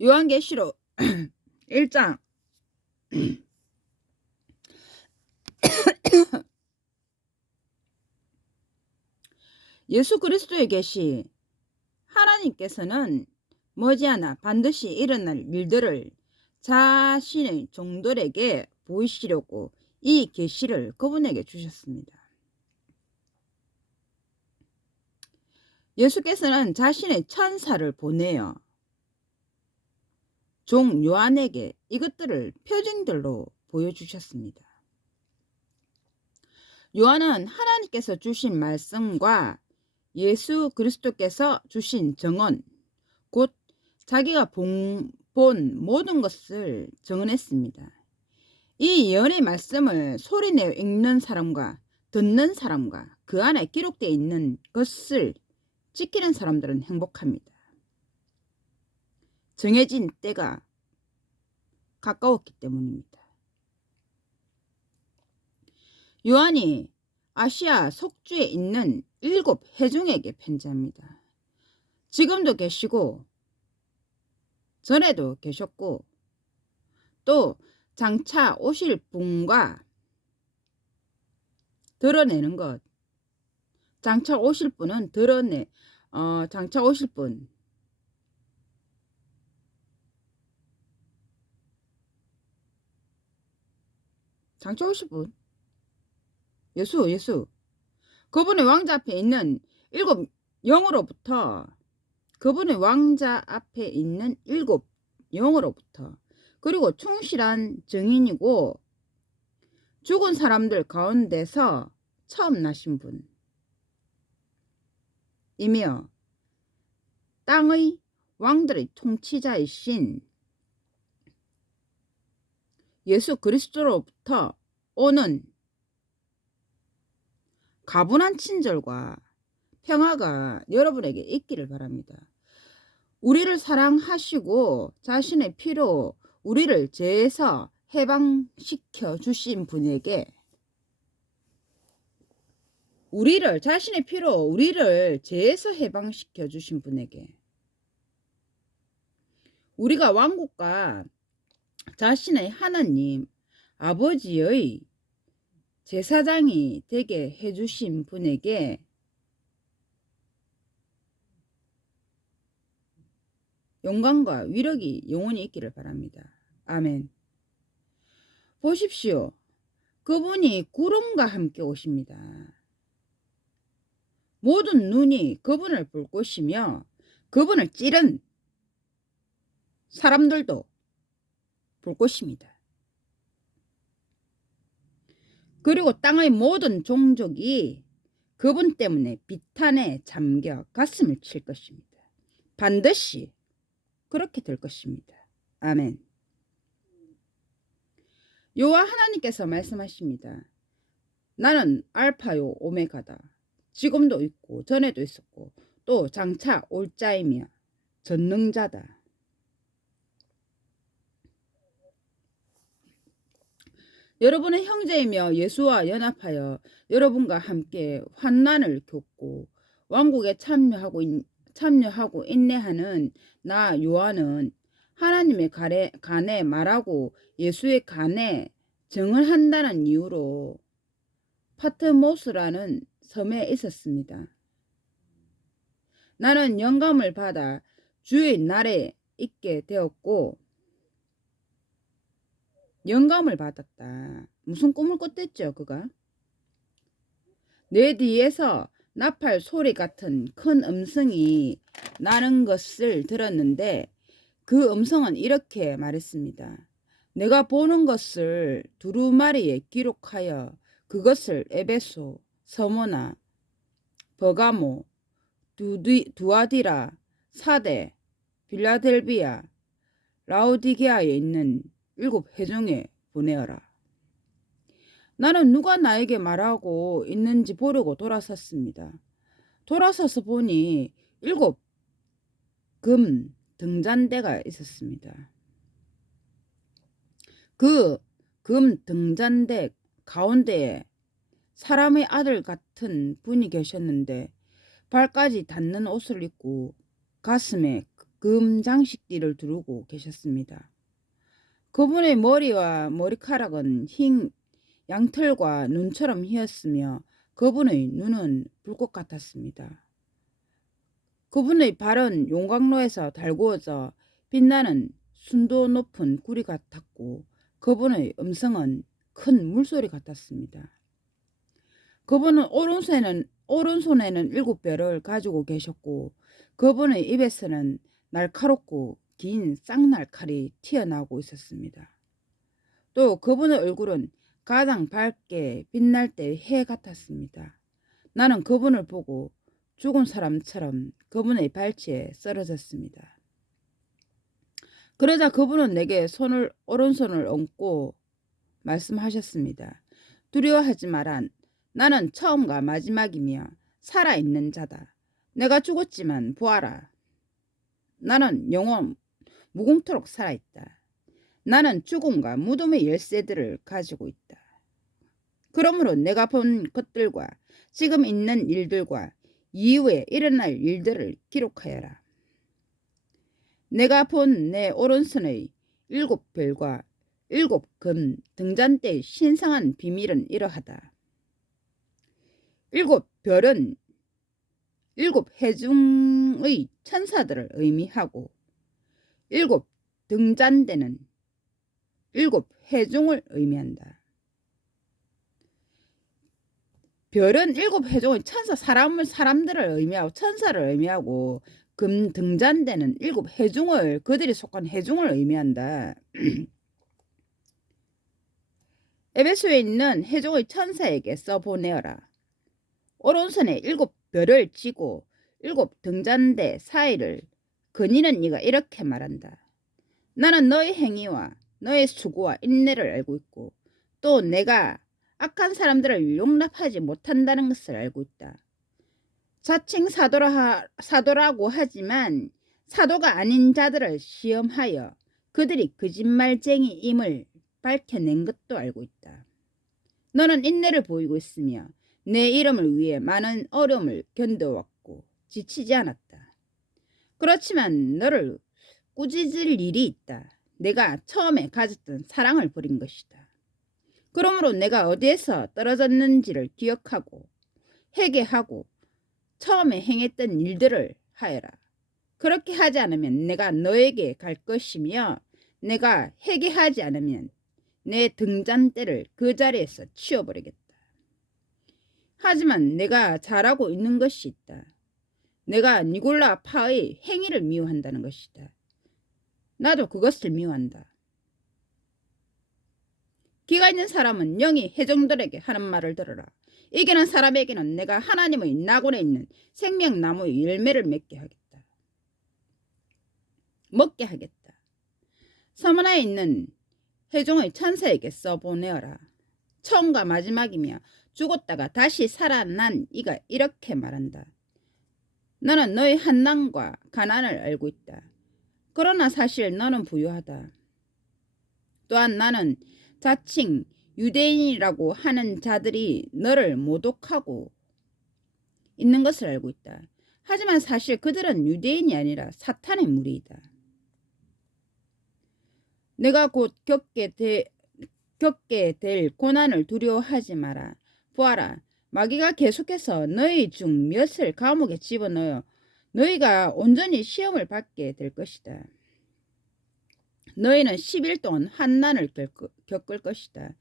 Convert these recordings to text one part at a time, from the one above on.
요한계시록 1장 예수 그리스도의 계시. 하나님께서는 머지않아 반드시 일어날 일들을 자신의 종들에게 보이시려고 이 계시를 그분에게 주셨습니다. 예수께서는 자신의 천사를 보내어 종 요한에게 이것들을 표징들로 보여주셨습니다. 요한은 하나님께서 주신 말씀과 예수 그리스도께서 주신 정언, 곧 자기가 본 모든 것을 정언했습니다. 이 예언의 말씀을 소리내어 읽는 사람과 듣는 사람과 그 안에 기록되어 있는 것을 지키는 사람들은 행복합니다. 정해진 때가 가까웠기 때문입니다. 요한이 아시아 속주에 있는 7 회중에게 편지합니다. 지금도 계시고 전에도 계셨고 또 장차 오실 분과 드러내는 것, 장차 오실 분은 장차 오실 분, 장차 오실 분, 예수 그분의 왕자 앞에 있는 7 영으로부터, 그분의 왕자 앞에 있는 7 영으로부터, 그리고 충실한 증인이고 죽은 사람들 가운데서 처음 나신 분, 이며 땅의 왕들의 통치자이신 예수 그리스도로부터 오는 가분한 친절과 평화가 여러분에게 있기를 바랍니다. 우리를 사랑하시고 자신의 피로 우리를 죄에서 해방시켜 주신 분에게, 자신의 피로 우리를 죄에서 해방시켜 주신 분에게, 우리가 왕국과 자신의 하나님 아버지의 제사장이 되게 해주신 분에게 영광과 위력이 영원히 있기를 바랍니다. 아멘. 보십시오. 그분이 구름과 함께 오십니다. 모든 눈이 그분을 볼 것이며 그분을 찌른 사람들도 볼 것입니다. 그리고 땅의 모든 종족이 그분 때문에 비탄에 잠겨 가슴을 칠 것입니다. 반드시 그렇게 될 것입니다. 아멘. 여호와 하나님께서 말씀하십니다. 나는 알파요 오메가다. 지금도 있고 전에도 있었고 또 장차 올 자이며 전능자다. 여러분의 형제이며 예수와 연합하여 여러분과 함께 환난을 겪고 왕국에 참여하고 인내하는 나 요한은 하나님의 간에 말하고 예수의 간에 정을 한다는 이유로 파트모스라는 섬에 있었습니다. 나는 영감을 받아 주의 날에 있게 되었고, 영감을 받았다. 무슨 꿈을 꿨댔죠 그가? 내 뒤에서 나팔 소리 같은 큰 음성이 나는 것을 들었는데 그 음성은 이렇게 말했습니다. 내가 보는 것을 두루마리에 기록하여 그것을 에베소, 서모나, 버가모, 두아디라, 사데, 빌라델비아, 라오디게아에 있는 7 회중에 보내어라. 나는 누가 나에게 말하고 있는지 보려고 돌아섰습니다. 돌아서서 보니 7 금 등잔대가 있었습니다. 그 금 등잔대 가운데에 사람의 아들 같은 분이 계셨는데 발까지 닿는 옷을 입고 가슴에 금 장식띠를 두르고 계셨습니다. 그분의 머리와 머리카락은 흰 양털과 눈처럼 희었으며 그분의 눈은 불꽃 같았습니다. 그분의 발은 용광로에서 달구어져 빛나는 순도 높은 구리 같았고 그분의 음성은 큰 물소리 같았습니다. 그분은 오른손에는 7벼를 가지고 계셨고 그분의 입에서는 날카롭고 긴 쌍날칼이 튀어나오고 있었습니다. 또 그분의 얼굴은 가장 밝게 빛날 때의 해 같았습니다. 나는 그분을 보고 죽은 사람처럼 그분의 발치에 쓰러졌습니다. 그러자 그분은 내게 오른손을 얹고 말씀하셨습니다. 두려워하지 마라. 나는 처음과 마지막이며 살아있는 자다. 내가 죽었지만 보아라. 나는 영원 무궁토록 살아있다. 나는 죽음과 무덤의 열쇠들을 가지고 있다. 그러므로 내가 본 것들과 지금 있는 일들과 이후에 일어날 일들을 기록하여라. 내가 본 내 오른손의 7별과 7금 등잔대의 신성한 비밀은 이러하다. 7별은 7회중의 천사들을 의미하고 7등잔대는 7회중을 의미한다. 별은 7회중의 사람들을 의미하고 천사를 의미하고 등잔대는 7회중을 그들이 속한 회중을 의미한다. 에베소에 있는 회중의 천사에게 써보내어라. 오른손에 7별을 쥐고 7등잔대 사이를 거니는 이가 이렇게 말한다. 나는 너의 행위와 너의 수고와 인내를 알고 있고 또 내가 악한 사람들을 용납하지 못한다는 것을 알고 있다. 자칭 사도라고 하지만 사도가 아닌 자들을 시험하여 그들이 거짓말쟁이임을 밝혀낸 것도 알고 있다. 너는 인내를 보이고 있으며 내 이름을 위해 많은 어려움을 견뎌왔고 지치지 않았다. 그렇지만 너를 꾸짖을 일이 있다. 내가 처음에 가졌던 사랑을 버린 것이다. 그러므로 내가 어디에서 떨어졌는지를 기억하고 회개하고 처음에 행했던 일들을 하여라. 그렇게 하지 않으면 내가 너에게 갈 것이며 내가 회개하지 않으면 내 등잔대를 그 자리에서 치워버리겠다. 하지만 내가 잘하고 있는 것이 있다. 내가 니골라 파의 행위를 미워한다는 것이다. 나도 그것을 미워한다. 기가 있는 사람은 영이 회중들에게 하는 말을 들어라. 이기는 사람에게는 내가 하나님의 낙원에 있는 생명나무의 열매를 먹게 하겠다. 서문화에 있는 회중의 천사에게 써보내어라. 처음과 마지막이며 죽었다가 다시 살아난 이가 이렇게 말한다. 너는 너의 한난과 가난을 알고 있다. 그러나 사실 너는 부유하다. 또한 나는 자칭 유대인이라고 하는 자들이 너를 모독하고 있는 것을 알고 있다. 하지만 사실 그들은 유대인이 아니라 사탄의 무리이다. 내가 곧 겪게 될 고난을 두려워하지 마라. 보아라, 마귀가 계속해서 너희 중 몇을 감옥에 집어넣어 너희가 온전히 시험을 받게 될 것이다. 너희는 10일 동안 환난을 겪을 것이다.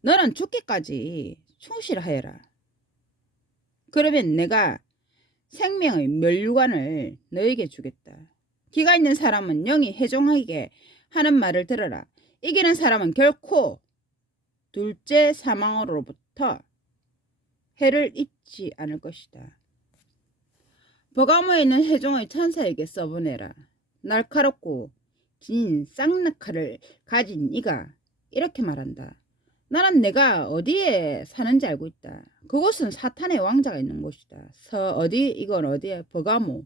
너는 죽기까지 충실하여라. 그러면 내가 생명의 면류관을 너에게 주겠다. 기가 있는 사람은 영이 회중하게 하는 말을 들어라. 이기는 사람은 결코 둘째 사망으로부터 해를 입지 않을 것이다. 버가모에 있는 회중의 천사에게 써보내라. 날카롭고 긴 쌍낙칼을 가진 이가 이렇게 말한다. 나는 내가 어디에 사는지 알고 있다. 그곳은 사탄의 왕자가 있는 곳이다. 이건 어디야? 버가모.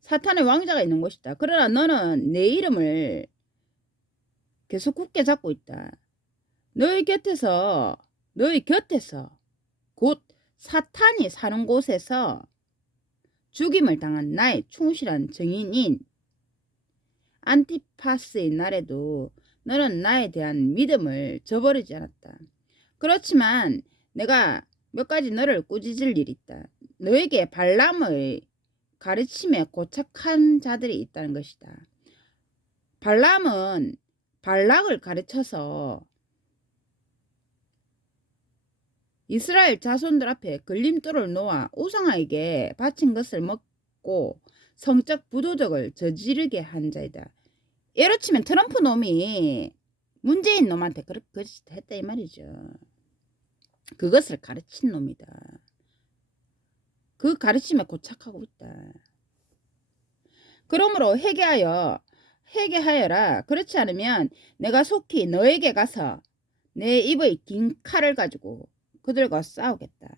사탄의 왕자가 있는 곳이다. 그러나 너는 내 이름을 계속 굳게 잡고 있다. 너희 곁에서 곧 사탄이 사는 곳에서 죽임을 당한 나의 충실한 증인인 안티파스의 날에도 너는 나에 대한 믿음을 저버리지 않았다. 그렇지만 내가 몇 가지 너를 꾸짖을 일이 있다. 너에게 발람의 가르침에 고착한 자들이 있다는 것이다. 발람은 발락을 가르쳐서 이스라엘 자손들 앞에 걸림돌을 놓아 우상에게 바친 것을 먹고 성적 부도덕을 저지르게 한 자이다. 예로 치면 트럼프 놈이 문재인 놈한테 그렇게 했다 이 말이죠. 그것을 가르친 놈이다. 그 가르침에 고착하고 있다. 그러므로 회개하여라. 그렇지 않으면 내가 속히 너에게 가서 내 입의 긴 칼을 가지고 그들과 싸우겠다.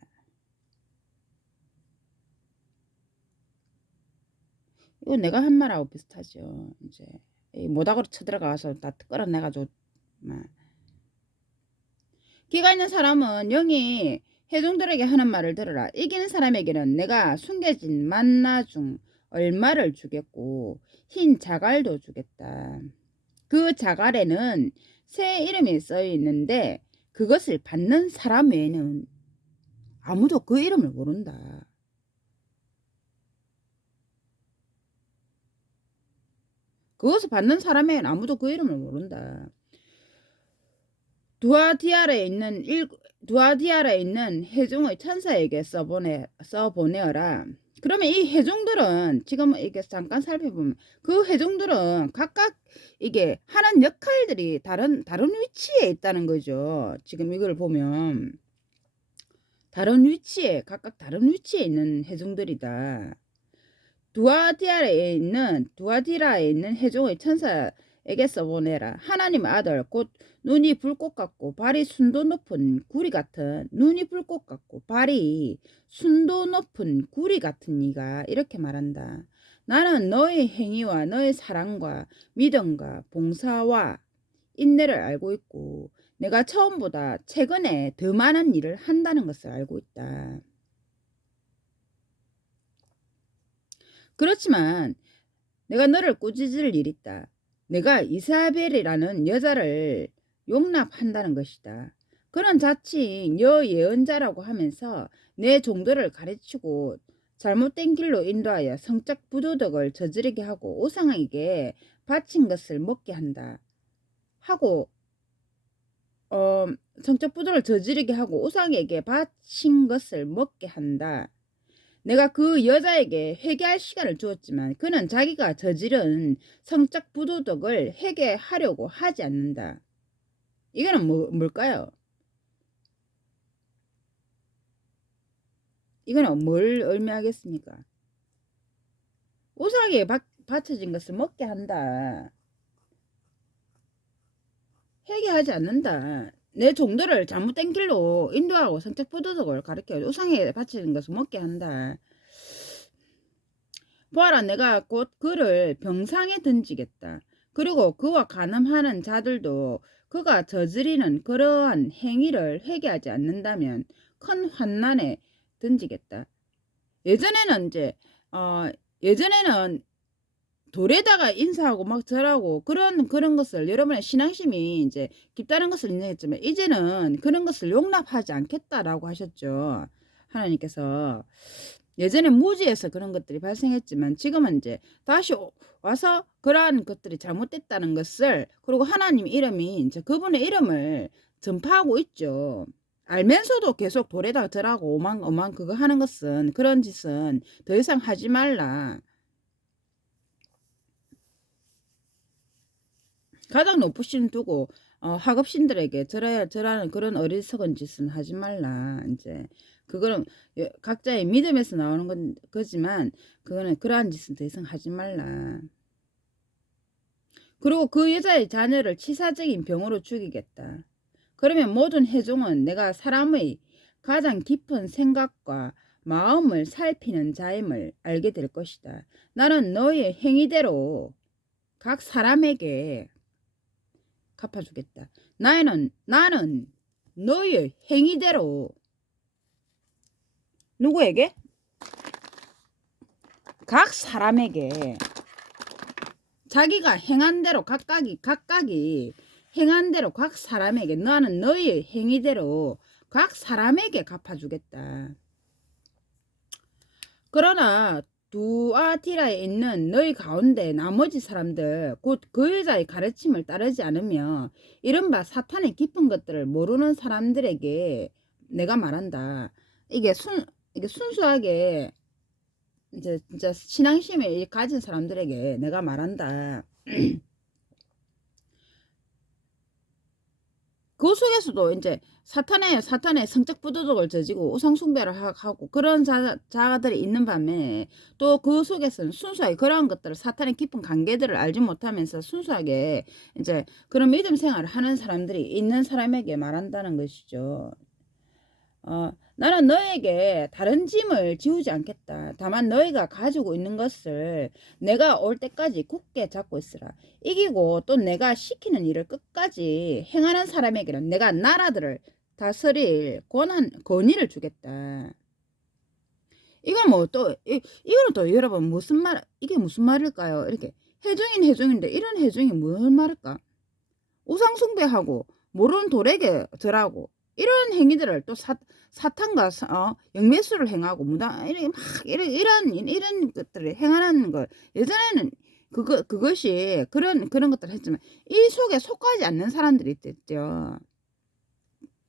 이거 내가 한 말하고 비슷하죠. 이제 모닥으로 쳐들어가서 다 끌어내가지고 기가 있는 사람은 영이 회중들에게 하는 말을 들으라. 이기는 사람에게는 내가 숨겨진 만나 중 얼마를 주겠고 흰 자갈도 주겠다. 그 자갈에는 새 이름이 써 있는데 그것을 받는 사람 외에는 아무도 그 이름을 모른다. 그것을 받는 사람 외에는 아무도 그 이름을 모른다. 두아디아라에 있는 회중의 천사에게 써보내어라. 그러면 이 회중들은 지금 이게 잠깐 살펴보면 그 회중들은 각각 이게 하는 역할들이 다른 위치에 있다는 거죠. 지금 이걸 보면 각각 다른 위치에 있는 회중들이다. 두아디라에 있는 회중의 천사에게 써보내라. 하나님 아들 곧 눈이 불꽃 같고 발이 순도 높은 구리 같은 이가 이렇게 말한다. 나는 너의 행위와 너의 사랑과 믿음과 봉사와 인내를 알고 있고 내가 처음보다 최근에 더 많은 일을 한다는 것을 알고 있다. 그렇지만 내가 너를 꾸짖을 일이 있다. 내가 이사벨이라는 여자를 용납한다는 것이다. 그는 자칭 여예언자라고 하면서 내 종들을 가르치고 잘못된 길로 인도하여 성적 부도덕을 저지르게 하고 우상에게 바친 것을 먹게 한다. 성적 부도를 저지르게 하고 우상에게 바친 것을 먹게 한다. 내가 그 여자에게 회개할 시간을 주었지만 그는 자기가 저지른 성적 부도덕을 회개하려고 하지 않는다. 이거는 뭘까요? 이거는 뭘 의미하겠습니까? 우상에게 바쳐진 것을 먹게 한다. 회개하지 않는다. 내 종들을 잘못된 길로 인도하고 성적 부도덕을 가르쳐 우상에 바치는 것을 먹게 한다. 보아라, 내가 곧 그를 병상에 던지겠다. 그리고 그와 간음하는 자들도 그가 저지르는 그러한 행위를 회개하지 않는다면 큰 환난에 던지겠다. 예전에는 돌에다가 인사하고 막 절하고 그런 것을 여러분의 신앙심이 이제 깊다는 것을 인정했지만 이제는 그런 것을 용납하지 않겠다라고 하셨죠. 하나님께서 예전에 무지에서 그런 것들이 발생했지만 지금은 이제 다시 와서 그러한 것들이 잘못됐다는 것을 그리고 하나님 이름이 이제 그분의 이름을 전파하고 있죠. 알면서도 계속 돌에다가 절하고 오만 그거 하는 것은 그런 짓은 더 이상 하지 말라. 가장 높으신 두고 하급신들에게 절하는 그런 어리석은 짓은 하지 말라. 이제 그거는 각자의 믿음에서 나오는 거지만 그거는 그러한 짓은 더 이상 하지 말라. 그리고 그 여자의 자녀를 치사적인 병으로 죽이겠다. 그러면 모든 회중은 내가 사람의 가장 깊은 생각과 마음을 살피는 자임을 알게 될 것이다. 나는 너의 행위대로 각 사람에게 갚아주겠다. 나는 너의 행위대로 누구에게? 각 사람에게 자기가 행한 대로 각각이 행한 대로 각 사람에게 너는 너의 행위대로 각 사람에게 갚아주겠다. 그러나 두아티라에 있는 너희 가운데 나머지 사람들 곧 그 여자의 가르침을 따르지 않으며 이른바 사탄의 깊은 것들을 모르는 사람들에게 내가 말한다. 이게 순수하게 이제 진짜 신앙심을 가진 사람들에게 내가 말한다. 그 속에서도 이제 사탄의 성적 부도덕을 저지고 우상숭배를 하고 그런 자들이 있는 반면에 또 그 속에서는 순수하게 그러한 것들을 사탄의 깊은 관계들을 알지 못하면서 순수하게 이제 그런 믿음 생활을 하는 사람들이 있는 사람에게 말한다는 것이죠. 나는 너에게 다른 짐을 지우지 않겠다. 다만 너희가 가지고 있는 것을 내가 올 때까지 굳게 잡고 있으라. 이기고 또 내가 시키는 일을 끝까지 행하는 사람에게는 내가 나라들을 다스릴 권위를 주겠다. 이건 뭐 또 이거는 또 여러분 이게 무슨 말일까요? 이렇게 해중인데 이런 해중이 무슨 말일까? 우상숭배하고 모르는 돌에게 절하고 이런 행위들을 또 사탄과 영매수를 행하고 무당 이런 것들을 행하는 걸 예전에는 그것이 그런 것들을 했지만 이 속에 속하지 않는 사람들이 있죠.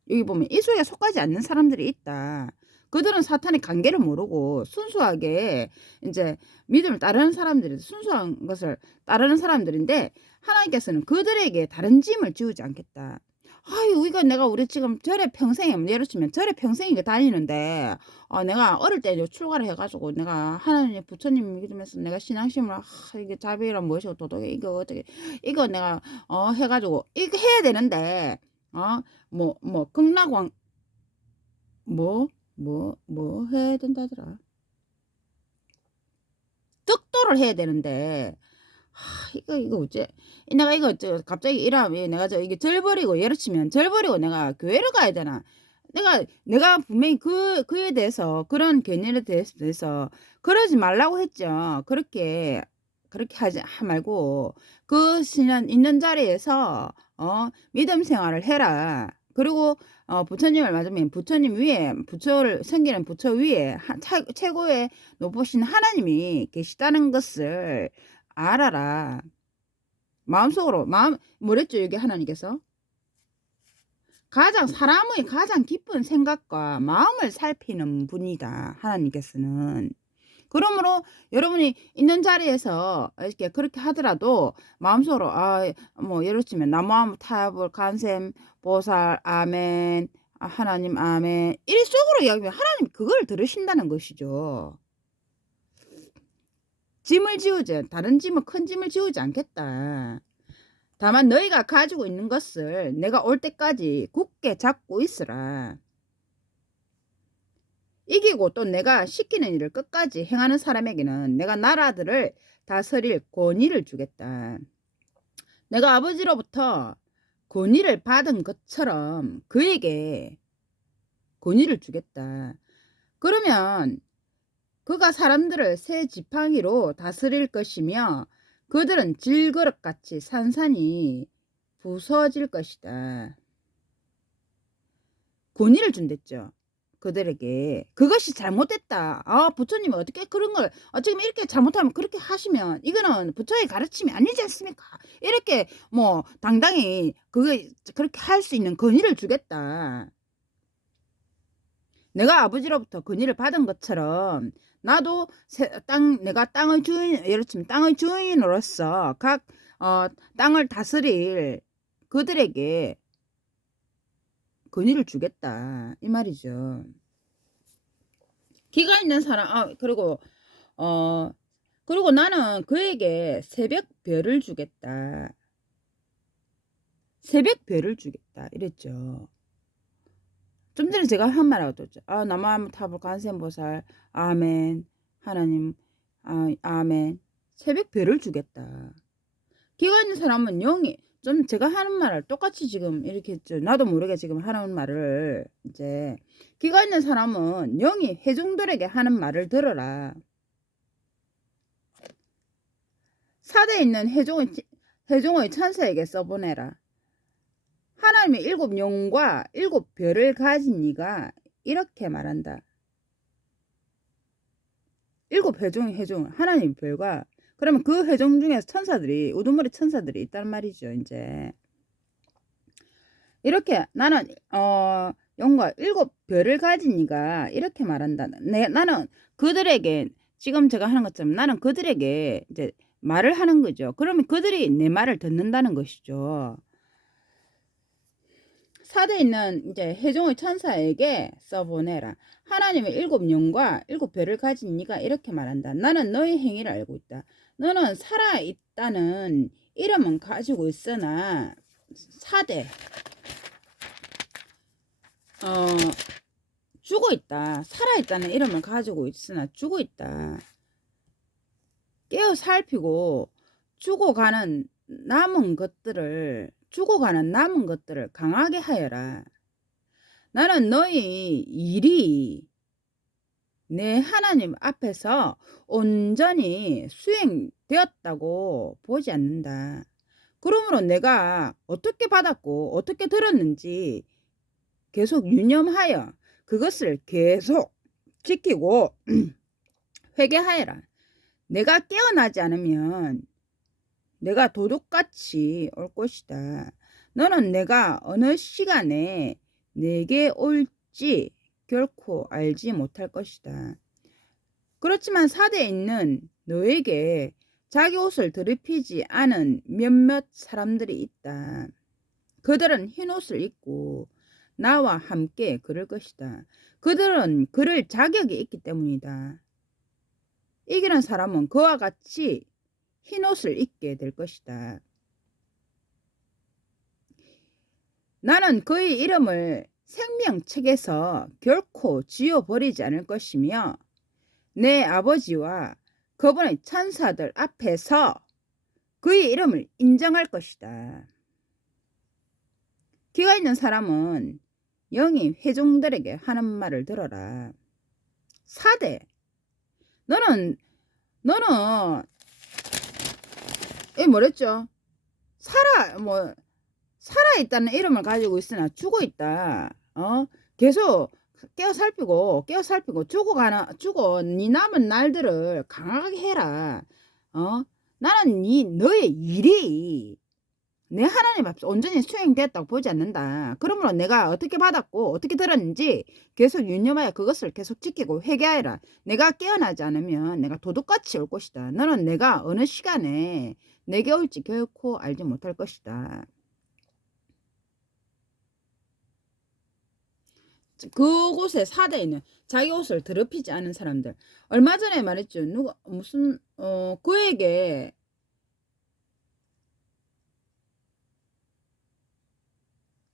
여기 보면 이 속에 속하지 않는 사람들이 있다. 그들은 사탄의 관계를 모르고 순수하게 이제 믿음을 따르는 사람들이 순수한 것을 따르는 사람들인데 하나님께서는 그들에게 다른 짐을 지우지 않겠다. 아유, 이거 우리 지금 절에 평생에 예를 들면 절에 평생이 다니는데 내가 어릴 때 출가를 해가지고 내가 하나님 부처님 믿으면서 내가 신앙심을 이게 자비랑 무엇이고 도덕이 이거 어떻게 이거 내가 해가지고 이거 해야 되는데 극락왕 뭐 해야 된다더라. 득도를 해야 되는데 이거 어째 내가 이거 갑자기 이러면 내가 이게 절 버리고 예를 치면 절 버리고 내가 교회를 가야 되나? 내가 분명히 그에 대해서 그런 개념에 대해서 그러지 말라고 했죠. 그렇게 하지 말고 그 신앙 있는 자리에서 믿음 생활을 해라. 그리고 부처님을 맞으면 부처님 위에 부처를 섬기는 부처 위에 최고의 높으신 하나님이 계시다는 것을 알아라. 마음속으로 뭐랬죠 여기 하나님께서? 사람의 가장 깊은 생각과 마음을 살피는 분이다. 하나님께서는. 그러므로 여러분이 있는 자리에서 이렇게 그렇게 하더라도 마음속으로 예를 들면 나무아무 타불 간셈 보살 아멘 하나님 아멘 이 속으로 이야기하면 하나님 그걸 들으신다는 것이죠. 다른 짐을 큰 짐을 지우지 않겠다. 다만 너희가 가지고 있는 것을 내가 올 때까지 굳게 잡고 있으라. 이기고 또 내가 시키는 일을 끝까지 행하는 사람에게는 내가 나라들을 다스릴 권위를 주겠다. 내가 아버지로부터 권위를 받은 것처럼 그에게 권위를 주겠다. 그러면 그가 사람들을 새 지팡이로 다스릴 것이며 그들은 질그릇같이 산산이 부서질 것이다. 권위를 준댔죠. 그들에게. 그것이 잘못됐다. 부처님이 어떻게 그런 걸 지금 이렇게 잘못하면 그렇게 하시면 이거는 부처의 가르침이 아니지 않습니까? 이렇게 당당히 그렇게 할 수 있는 권위를 주겠다. 내가 아버지로부터 권위를 받은 것처럼 나도 내가 땅의 주인 예를 들면 땅의 주인으로서 각 땅을 다스릴 그들에게 권위를 주겠다 이 말이죠. 기가 있는 사람 그리고 나는 그에게 새벽별을 주겠다. 새벽별을 주겠다 이랬죠. 좀 전에 제가 한 말하고 또 나무아무 타불 관세음보살 아멘 하나님 아멘 새벽별을 주겠다. 기가 있는 사람은 영이 좀 제가 하는 말을 똑같이 지금 이렇게 했죠. 나도 모르게 지금 하는 말을 이제 기가 있는 사람은 영이 회중들에게 하는 말을 들어라. 4대에 있는 회중의 천사에게 써보내라. 하나님의 7 영과 7 별을 가진 이가 이렇게 말한다. 7 회중 하나님 별과, 그러면 그 회중 중에서 천사들이, 우두머리 천사들이 있단 말이죠. 이제 이렇게 나는 영과 7 별을 가진 이가 이렇게 말한다. 나는 그들에게, 지금 제가 하는 것처럼 나는 그들에게 이제 말을 하는 거죠. 그러면 그들이 내 말을 듣는다는 것이죠. 4대에 있는 이제 회중의 천사에게 써보내라. 하나님의 7 영과 7 별을 가진 네가 이렇게 말한다. 나는 너의 행위를 알고 있다. 너는 살아있다는 이름은 가지고 있으나 4대 죽어있다. 살아있다는 이름을 가지고 있으나 죽어있다. 깨어 살피고 죽어가는 남은 것들을 강하게 하여라. 나는 너희 일이 내 하나님 앞에서 온전히 수행되었다고 보지 않는다. 그러므로 내가 어떻게 받았고 어떻게 들었는지 계속 유념하여 그것을 계속 지키고 회개하여라. 내가 깨어나지 않으면 내가 도둑같이 올 것이다. 너는 내가 어느 시간에 내게 올지 결코 알지 못할 것이다. 그렇지만 4대에 있는 너에게 자기 옷을 더럽히지 않은 몇몇 사람들이 있다. 그들은 흰 옷을 입고 나와 함께 걸을 것이다. 그들은 그럴 자격이 있기 때문이다. 이기는 사람은 그와 같이 흰 옷을 입게 될 것이다. 나는 그의 이름을 생명책에서 결코 지워버리지 않을 것이며 내 아버지와 그분의 천사들 앞에서 그의 이름을 인정할 것이다. 귀가 있는 사람은 영이 회중들에게 하는 말을 들어라. 4대 너는 이 뭐랬죠? 살아있다는 이름을 가지고 있으나 죽어있다. 계속 깨어 살피고 네 남은 날들을 강하게 해라. 나는 너의 일이 내 하나님 앞에서 온전히 수행됐다고 보지 않는다. 그러므로 내가 어떻게 받았고 어떻게 들었는지 계속 유념하여 그것을 계속 지키고 회개하여라. 내가 깨어나지 않으면 내가 도둑같이 올 것이다. 너는 내가 어느 시간에 내게 올지 결코 알지 못할 것이다. 그곳에 4대에 있는 자기 옷을 더럽히지 않은 사람들. 얼마 전에 말했죠. 그에게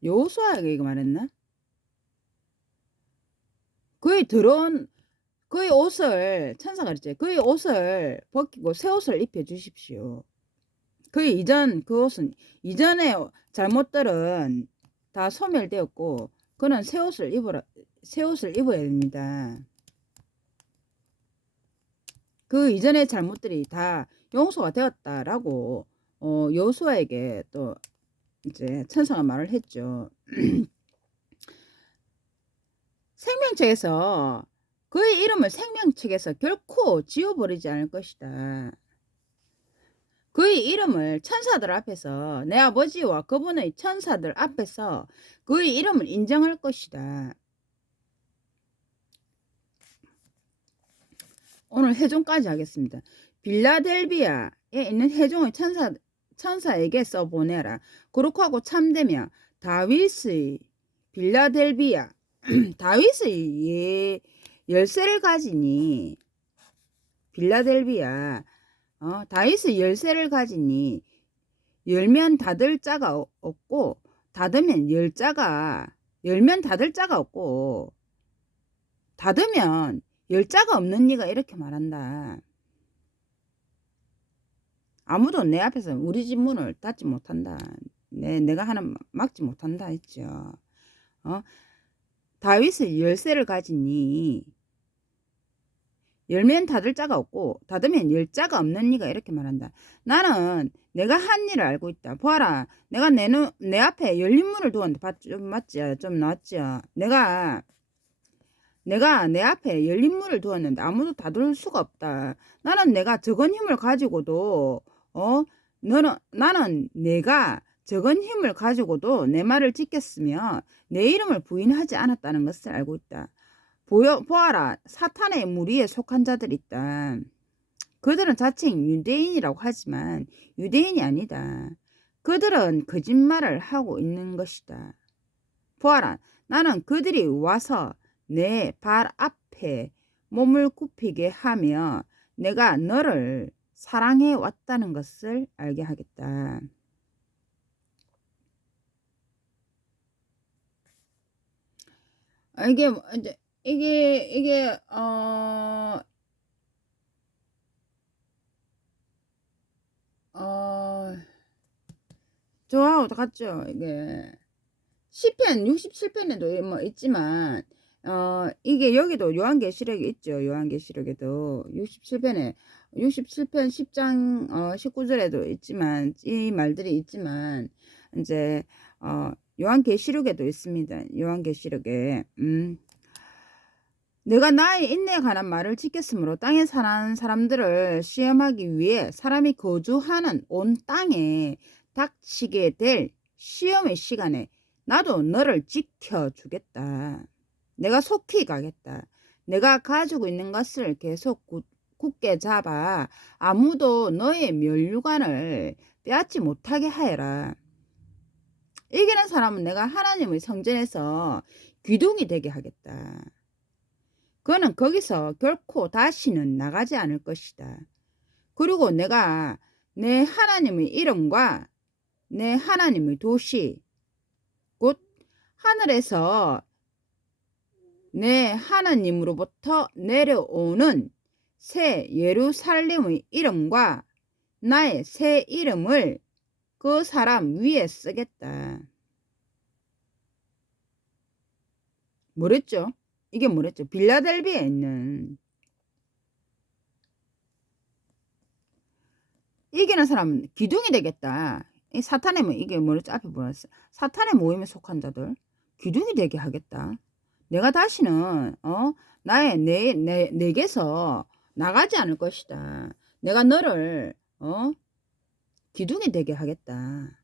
여호수아에게 이거 말했나? 그의 옷을, 천사가 그랬지. 그의 옷을 벗기고 새 옷을 입혀 주십시오. 그 옷은 이전의 잘못들은 다 소멸되었고 그는 새 옷을 입어야 됩니다. 그 이전의 잘못들이 다 용서가 되었다라고 여호수아에게 또 이제 천사가 말을 했죠. 생명책에서 그의 이름을 생명책에서 결코 지워버리지 않을 것이다. 그의 이름을 천사들 앞에서 내 아버지와 그분의 천사들 앞에서 그의 이름을 인정할 것이다. 오늘 회중까지 하겠습니다. 빌라델비아에 있는 회중의 천사에게 써보내라. 거룩하고 참되며 다윗의 빌라델비아 다윗의 열쇠를 가지니 빌라델비아 다윗의 열쇠를 가지니 열면 닫을 자가 없고 열면 닫을 자가 없고 닫으면 열 자가 없는 네가 이렇게 말한다. 아무도 내 앞에서 우리 집 문을 닫지 못한다. 내가 하나 막지 못한다 했죠. 다윗의 열쇠를 가지니 열면 닫을 자가 없고 닫으면 열 자가 없는 니가 이렇게 말한다. 나는 내가 한 일을 알고 있다. 보아라. 내가 내 앞에 열린 문을 두었는데 맞지? 좀 나왔죠? 내가 내 앞에 열린 문을 두었는데 아무도 닫을 수가 없다. 나는 내가 적은 힘을 가지고도 나는 내가 적은 힘을 가지고도 내 말을 지켰으며 내 이름을 부인하지 않았다는 것을 알고 있다. 보아라. 사탄의 무리에 속한 자들이 있다. 그들은 자칭 유대인이라고 하지만 유대인이 아니다. 그들은 거짓말을 하고 있는 것이다. 보아라. 나는 그들이 와서 내 발 앞에 몸을 굽히게 하며 내가 너를 사랑해 왔다는 것을 알게 하겠다. 이게 이제 이게 저하고 같죠. 이게 시편 67편에도 뭐 있지만 이게 여기도 요한계시록에 있죠. 요한계시록에도 67편에 67편 10장 19절에도 있지만 이 말들이 있지만 이제 요한계시록에도 있습니다. 요한계시록에 내가 나의 인내에 관한 말을 지켰으므로 땅에 사는 사람들을 시험하기 위해 사람이 거주하는 온 땅에 닥치게 될 시험의 시간에 나도 너를 지켜주겠다. 내가 속히 가겠다. 내가 가지고 있는 것을 계속 굳게 잡아 아무도 너의 면류관을 빼앗지 못하게 하여라. 이기는 사람은 내가 하나님의 성전에서 귀둥이 되게 하겠다. 그는 거기서 결코 다시는 나가지 않을 것이다. 그리고 내가 내 하나님의 이름과 내 하나님의 도시 곧 하늘에서 내 하나님으로부터 내려오는 새 예루살렘의 이름과 나의 새 이름을 그 사람 위에 쓰겠다. 뭐랬죠? 이게 뭐랬죠? 빌라델비아에 있는 이기는 사람은 기둥이 되겠다. 이 사탄의 이게 뭐랬죠? 앞에 뭐랬어? 사탄의 모임에 속한 자들 기둥이 되게 하겠다. 내가 다시는 나의 내게서 나가지 않을 것이다. 내가 너를 기둥이 되게 하겠다.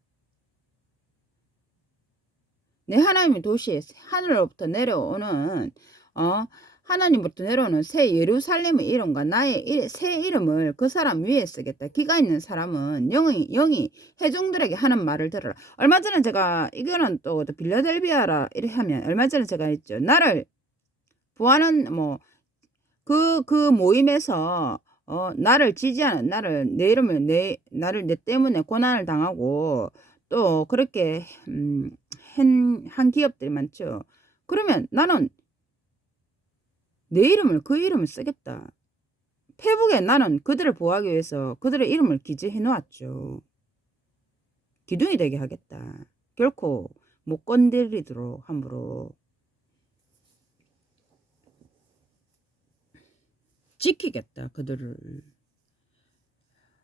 내 하나님의 도시에 하늘로부터 내려오는 하나님부터 내려오는 새 예루살렘의 이름과 나의 새 이름을 그 사람 위에 쓰겠다. 기가 있는 사람은 영이 회중들에게 하는 말을 들어라. 얼마 전에 제가 이거는 또 빌라델비아라 이렇게 하면 얼마 전에 제가 했죠. 나를 부하는 그 모임에서 나를 지지하는 내 이름을 나를 내 때문에 고난을 당하고 또 그렇게 한 기업들이 많죠. 그러면 나는 내 이름을 그 이름을 쓰겠다. 페북에 나는 그들을 보호하기 위해서 그들의 이름을 기재해 놓았죠. 기둥이 되게 하겠다. 결코 못 건드리도록 함부로 지키겠다. 그들을.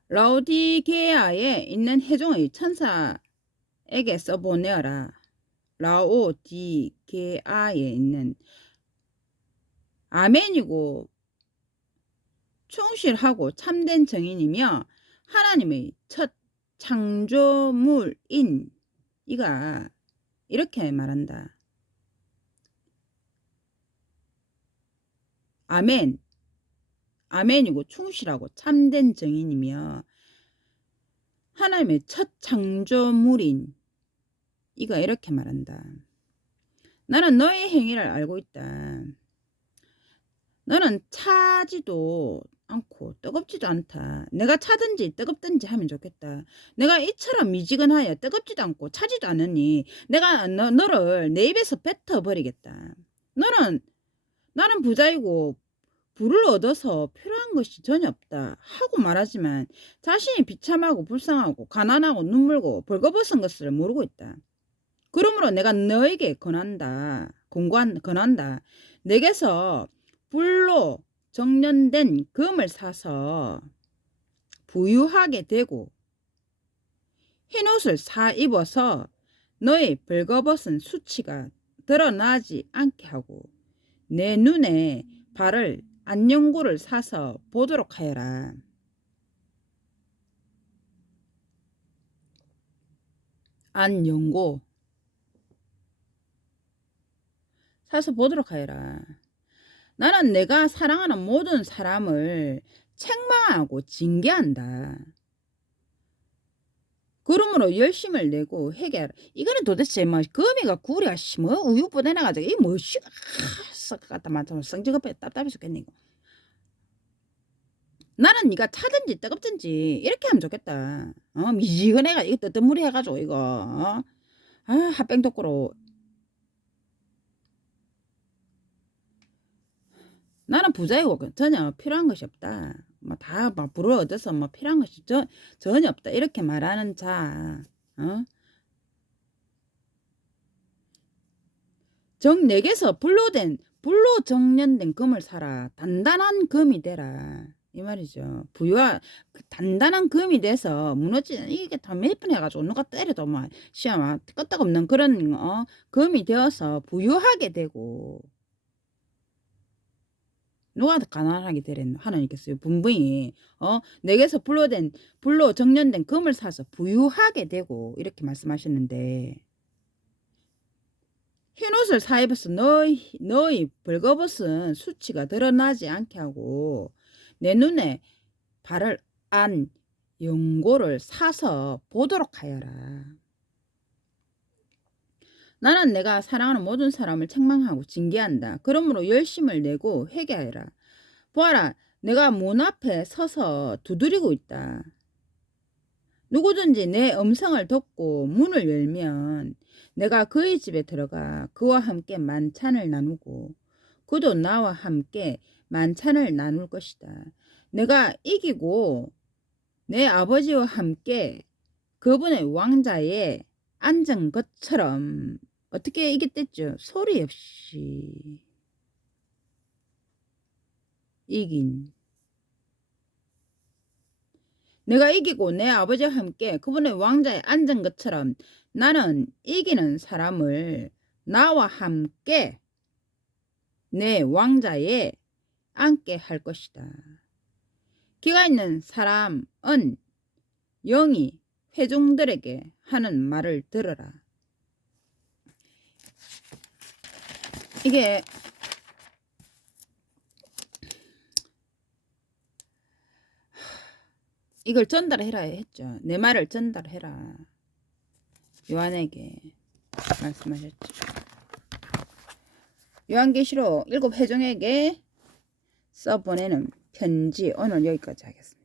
라오디게아에 있는 회중의 천사에게 써보내어라. 라오디게아에 있는 아멘이고 충실하고 참된 증인이며 하나님의 첫 창조물인 이가 이렇게 말한다. 아멘. 아멘이고 충실하고 참된 증인이며 하나님의 첫 창조물인 이가 이렇게 말한다. 나는 너의 행위를 알고 있다. 너는 차지도 않고 뜨겁지도 않다. 내가 차든지 뜨겁든지 하면 좋겠다. 내가 이처럼 미지근하여 뜨겁지도 않고 차지도 않으니 내가 너를 내 입에서 뱉어버리겠다. 나는 부자이고 부를 얻어서 필요한 것이 전혀 없다 하고 말하지만 자신이 비참하고 불쌍하고 가난하고 눈물고 벌거벗은 것을 모르고 있다. 그러므로 내가 너에게 권한다. 내게서 불로 정련된 금을 사서 부유하게 되고 흰옷을 사 입어서 너의 벌거벗은 수치가 드러나지 않게 하고 내 눈에 바를 안연고를 사서 보도록 하여라. 안연고 사서 보도록 하여라. 나는 내가 사랑하는 모든 사람을 책망하고 징계한다. 그러므로 열심을 내고 회개하라. 이거는 도대체 뭐 거미가 구리가 뭐 우유 뿌내놔가지고 이 뭐씨가 썩 갖다 맞으면 성질급해 답답해 죽겠네 이거. 나는 네가 차든지 뜨겁든지 이렇게 하면 좋겠다. 미지근해가 이거 뜨뜻물이 해가지고 이거 핫병독으로 나는 부자이고 전혀 필요한 것이 없다. 뭐 다 막 불을 얻어서 뭐 필요한 것이 전혀 없다. 이렇게 말하는 자, 내게서 불로 정련된 금을 사라. 단단한 금이 되라. 이 말이죠. 단단한 금이 돼서 무너지는 이게 다 매끈해가지고 누가 때려도 막 시험 끄떡없는 그런 금이 되어서 부유하게 되고. 누가 더 가난하게 되랬노? 하나님께서요. 분명히 내게서 불로 정련된 금을 사서 부유하게 되고 이렇게 말씀하셨는데 흰옷을 사 입어서 너희 벌거벗은 수치가 드러나지 않게 하고 내 눈에 발을 안 연고를 사서 보도록 하여라. 나는 내가 사랑하는 모든 사람을 책망하고 징계한다. 그러므로 열심을 내고 회개하여라. 보아라, 내가 문 앞에 서서 두드리고 있다. 누구든지 내 음성을 듣고 문을 열면 내가 그의 집에 들어가 그와 함께 만찬을 나누고 그도 나와 함께 만찬을 나눌 것이다. 내가 이기고 내 아버지와 함께 그분의 왕자에 앉은 것처럼 어떻게 이겼댔죠? 소리 없이 이긴. 내가 이기고 내 아버지와 함께 그분의 왕자에 앉은 것처럼 나는 이기는 사람을 나와 함께 내 왕자에 앉게 할 것이다. 기가 있는 사람은 영이 회중들에게 하는 말을 들으라. 이게 이걸 전달해라 했죠. 내 말을 전달해라. 요한에게 말씀하셨죠. 요한계시록 7 회중에게 써보내는 편지 오늘 여기까지 하겠습니다.